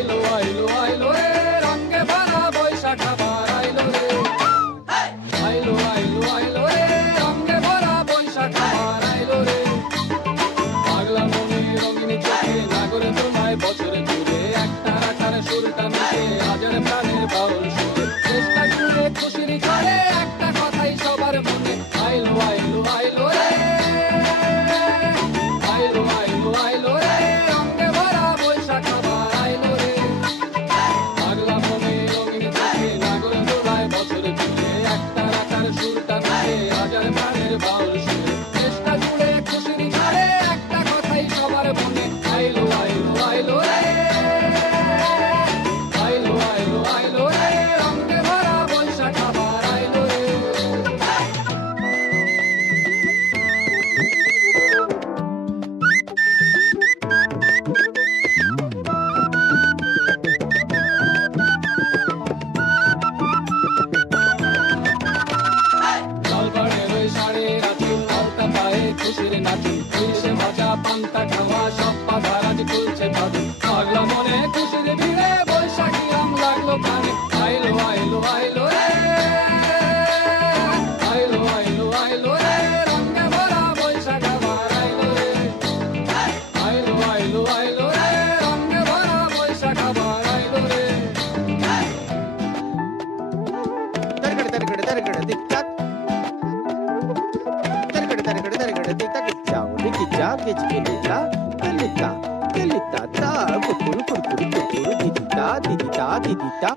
আইলো আইলো আইলো রে রঙে ভরা বৈশাখ আবার আইলো রে আইলো আইলো আইলো রে রঙে ভরা বৈশাখ আবার আইলো রে পাগলা মনে রঙিন চোখে নাগরে তোমায় বছরে ঘুরে একটা রাখার সুরটা মিশে হাজার প্রাণের বাউল সুরে চেষ্টা করে খুশির করে একটা কথাই সবার মনে আইলো আইলো আইলো রে আইলো আইলো আইলো রে রঙে ভরা বৈশাখ আবার আইলো রে পাগলা মনে রঙিন চোখে নাগরে তোমায় বছরে ঘুরে একটা রাখার সুরটা মিশে হাজার প্রাণের বাউল সুরে চেষ্টা করে খুশির করে একটা কথাই সবার মনে আইলো আইলো আইলো রে আইলো আইলো আইলো রে রঙে ভরা বৈশাখ আবার আইলো রে জলপাড়ের ওই শাড়ি রাতি হালকা পায়ে খুশির নাচি পুলিশে ভাজা পান্তা খাওয়া সব পাধার আজ খুলছে ভাবি পাগলা মনে খুশির ভিড়ে বৈশাখী রং লাগলো কানে আইলো আইলো আইলো রে আইলো আইলো আইলো রে রঙে ভরা বৈশাখ আবার আইলো রে আইলো আইলো আইলো রে রঙে ভরা বৈশাখ আবার আইলো রে Targada, targada, tic tac. Targada, tic tac. Ciao, Ricky, ciao, che ci viene là? Che lì ta, ta, cucuru, cucuru, cucuru, di di ta, di di ta, di di ta.